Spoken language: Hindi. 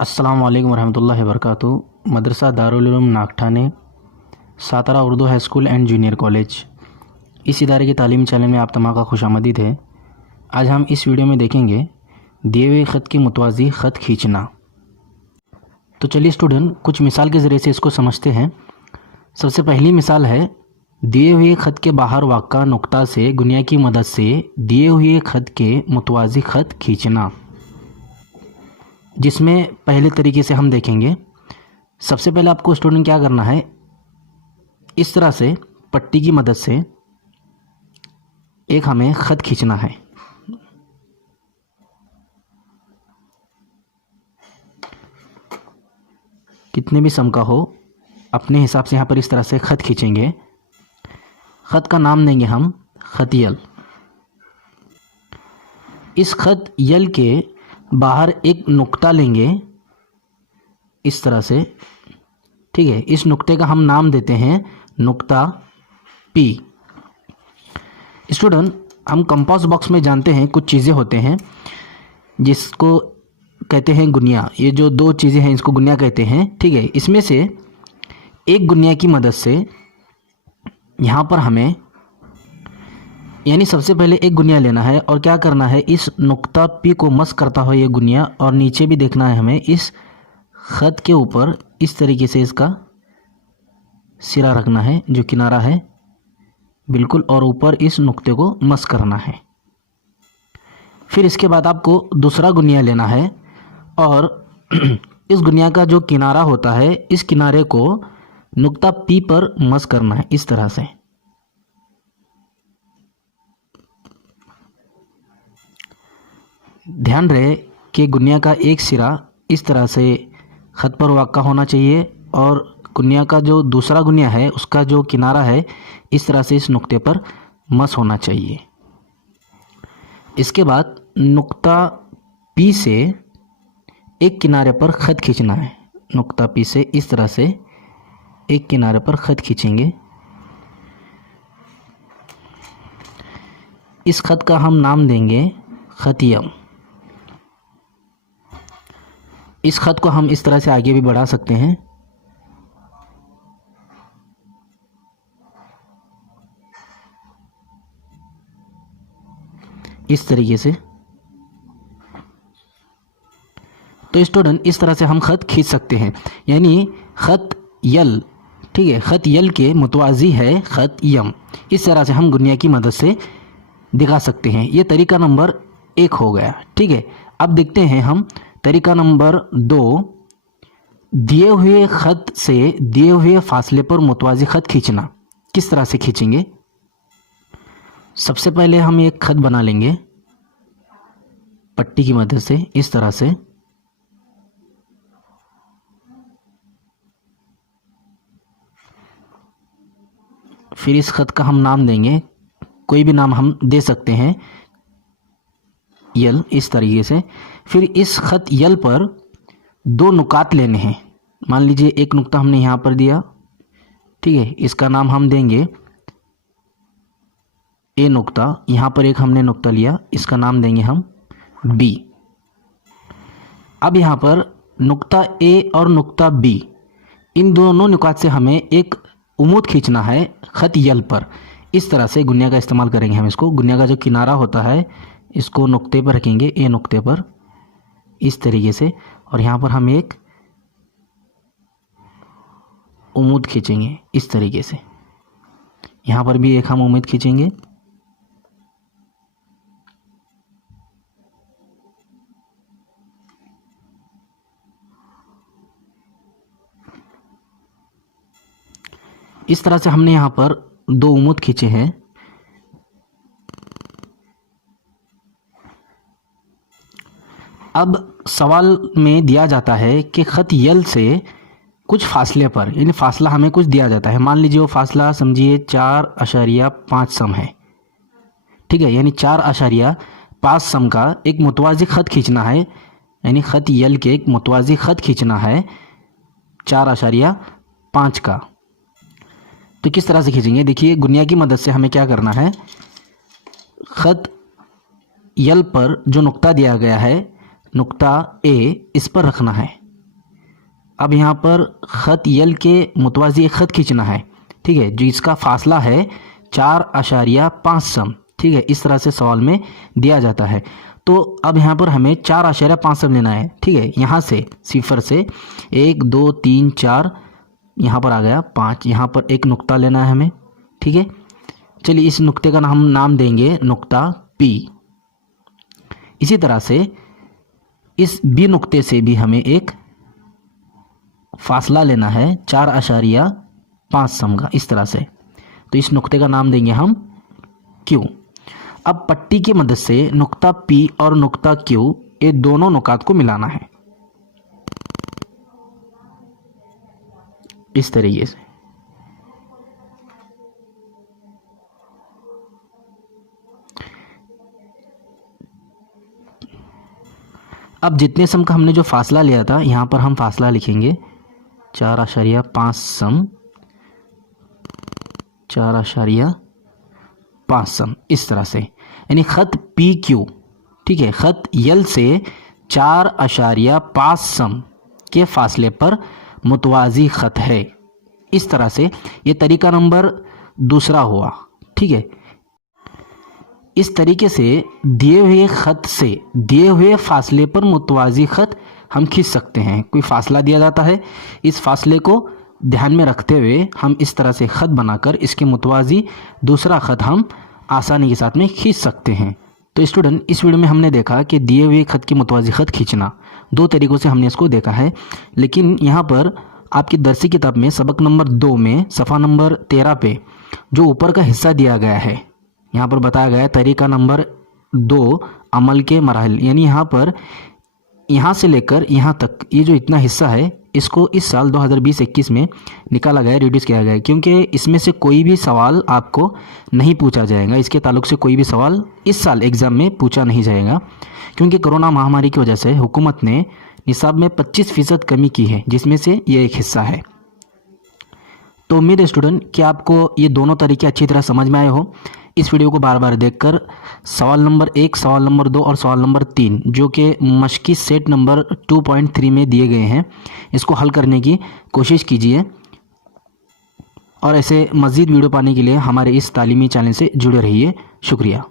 अस्सलाम वालेकुम रहमतुल्लाहि वबरकातुहू। Madrasa Darul Uloom Nagthane, Satara Urdu high school and junior college, इस इदारे के तालीमी चैनल में आप तमाम का खुशामदीद है। आज हम इस वीडियो में देखेंगे दिए हुए ख़त के मुतवाज़ी ख़त खींचना। तो चलिए स्टूडेंट, कुछ मिसाल के ज़रिए से इसको समझते हैं। सबसे पहली मिसाल है, दिए हुए ख़त के बाहर वाक़ा नुक्ता से गुनिया की मदद से दिए हुए ख़त के मुतवाज़ी ख़त खींचना, जिसमें पहले तरीके से हम देखेंगे। सबसे पहले आपको स्टूडेंट क्या करना है, इस तरह से पट्टी की मदद से एक हमें ख़त खींचना है। कितने भी सम का हो, अपने हिसाब से यहाँ पर इस तरह से ख़त खींचेंगे। ख़त का नाम देंगे हम ख़त यल। इस ख़त यल के बाहर एक नुक्ता लेंगे इस तरह से, ठीक है। इस नुक्ते का हम नाम देते हैं नुक्ता पी। स्टूडेंट, हम कंपास बॉक्स में जानते हैं कुछ चीज़ें होते हैं जिसको कहते हैं गुनिया। ये जो दो चीज़ें हैं इसको गुनिया कहते हैं, ठीक है। इसमें से एक गुनिया की मदद से यहाँ पर हमें, यानी सबसे पहले एक गुनिया लेना है और क्या करना है, इस नुक्ता पी को मस करता हुआ ये गुनिया, और नीचे भी देखना है हमें इस ख़त के ऊपर इस तरीके से इसका सिरा रखना है, जो किनारा है बिल्कुल, और ऊपर इस नुक्ते को मस करना है। फिर इसके बाद आपको दूसरा गुनिया लेना है और इस गुनिया का जो किनारा होता है, इस किनारे को नुक्ता पी पर मस करना है इस तरह से। ध्यान रहे कि गुनिया का एक सिरा इस तरह से ख़त पर वाक़ा होना चाहिए और गुनिया का जो दूसरा गुनिया है उसका जो किनारा है इस तरह से इस नुक्ते पर मस होना चाहिए। इसके बाद नुक्ता पी से एक किनारे पर ख़त खींचना है। नुक्ता पी से इस तरह से एक किनारे पर ख़त खींचेंगे। इस ख़त का हम नाम देंगे ख़त यम। इस ख़त को हम इस तरह से आगे भी बढ़ा सकते हैं। इस तरीके से। तो स्टूडेंट, इस तरह से हम ख़त खींच सकते हैं, यानी ख़त यल, ठीक है, ख़त यल के मुतवाज़ी है ख़त यम। इस तरह से हम गुनिया की मदद से दिखा सकते हैं। ये तरीका नंबर 1 हो गया, ठीक है। अब देखते हैं हम तरीका नंबर 2, दिए हुए ख़त से दिए हुए फासले पर मुतवाज़ी ख़त खींचना। किस तरह से खींचेंगे? सबसे पहले हम एक ख़त बना लेंगे पट्टी की मदद से इस तरह से। फिर इस ख़त का हम नाम देंगे, कोई भी नाम हम दे सकते हैं, यल, इस तरीके से। फिर इस ख़त यल पर 2 नुकात लेने हैं। मान लीजिए एक नुक्ता हमने यहाँ पर दिया, ठीक है, इसका नाम हम देंगे ए नुक्ता। यहाँ पर एक हमने नुक्ता लिया, इसका नाम देंगे हम बी। अब यहाँ पर नुक्ता ए और नुक्ता बी, इन दोनों नुकात से हमें एक उमूद खींचना है ख़त यल पर। इस तरह से गुनिया का इस्तेमाल करेंगे हम इसको। गुनिया का जो किनारा होता है इसको नुक्ते पर रखेंगे, ए नुक्ते पर इस तरीके से, और यहाँ पर हम एक उम्मीद खींचेंगे इस तरीके से। यहाँ पर भी एक हम उम्मीद खींचेंगे। इस तरह से हमने यहाँ पर 2 उम्मीद खींचे हैं। अब सवाल में दिया जाता है कि ख़त यल से कुछ फासले पर, यानी फासला हमें कुछ दिया जाता है। मान लीजिए वो फासला समझिए 4.5 सम है, ठीक है, यानी 4.5 सम का एक मुतवाज़ी ख़त खींचना है, यानी ख़त यल के एक मुतवाज़ी ख़त खींचना है 4.5 का। तो किस तरह से खींचेंगे? देखिए, गुनिया की मदद से हमें क्या करना है, ख़त यल पर जो नुक्ता दिया गया है नुक्ता ए, इस पर रखना है। अब यहाँ पर ख़त यल के मुतवाज़ी एक ख़त खींचना है, ठीक है, जो इसका फासला है 4.5 सम, ठीक है। इस तरह से सवाल में दिया जाता है। तो अब यहाँ पर हमें 4.5 सम लेना है, ठीक है। यहाँ से सिफर से 1 2 3 4 यहाँ पर आ गया 5, यहाँ पर एक नुक्ता लेना है हमें, ठीक है। चलिए इस नुक्ते का हम नाम देंगे नुक्ता P। इसी तरह से इस B नुक्ते से भी हमें एक फासला लेना है 4.5 सम का, इस तरह से। तो इस नुक्ते का नाम देंगे हम Q। अब पट्टी की मदद से नुक्ता P और नुक्ता Q ये दोनों नुकात को मिलाना है इस तरीके से। अब जितने सम का हमने जो फासला लिया था यहाँ पर हम फासला लिखेंगे 4.5 सम, 4.5 सम, इस तरह से। यानी ख़त PQ, ठीक है, ख़त यल से 4.5 सम के फासले पर मुतवाज़ी ख़त है। इस तरह से ये तरीका नंबर दूसरा हुआ, ठीक है। इस तरीके से दिए हुए ख़त से दिए हुए फासले पर मुतवाज़ी ख़त हम खींच सकते हैं। कोई फासला दिया जाता है, इस फासले को ध्यान में रखते हुए हम इस तरह से ख़त बनाकर इसके मुतवाज़ी दूसरा ख़त हम आसानी के साथ में खींच सकते हैं। तो स्टूडेंट, इस वीडियो में हमने देखा कि दिए हुए ख़त की मुतवाज़ी ख़त खींचना, दो तरीक़ों से हमने इसको देखा है। लेकिन यहाँ पर आपकी दरसी किताब में सबक नंबर 2 में सफ़ा नंबर 13 पे जो ऊपर का हिस्सा दिया गया है, यहाँ पर बताया गया है तरीका नंबर 2 अमल के मराहिल, यानी यहाँ पर यहाँ से लेकर यहाँ तक ये जो इतना हिस्सा है इसको इस साल 2020-21 में निकाला गया है, रिड्यूस किया गया है, क्योंकि इसमें से कोई भी सवाल आपको नहीं पूछा जाएगा। इसके ताल्लुक से कोई भी सवाल इस साल एग्ज़ाम में पूछा नहीं जाएगा, क्योंकि कोरोना महामारी की वजह से हुकूमत ने निसाब में 25% कमी की है, जिसमें से ये एक हिस्सा है। तो उम्मीद है स्टूडेंट कि आपको ये दोनों तरीके अच्छी तरह समझ में आए हो। इस वीडियो को बार बार देखकर सवाल नंबर 1, सवाल नंबर 2 और सवाल नंबर 3 जो कि मश्की सेट नंबर 2.3 में दिए गए हैं, इसको हल करने की कोशिश कीजिए। और ऐसे मज़ीद वीडियो पाने के लिए हमारे इस तालीमी चैनल से जुड़े रहिए। शुक्रिया।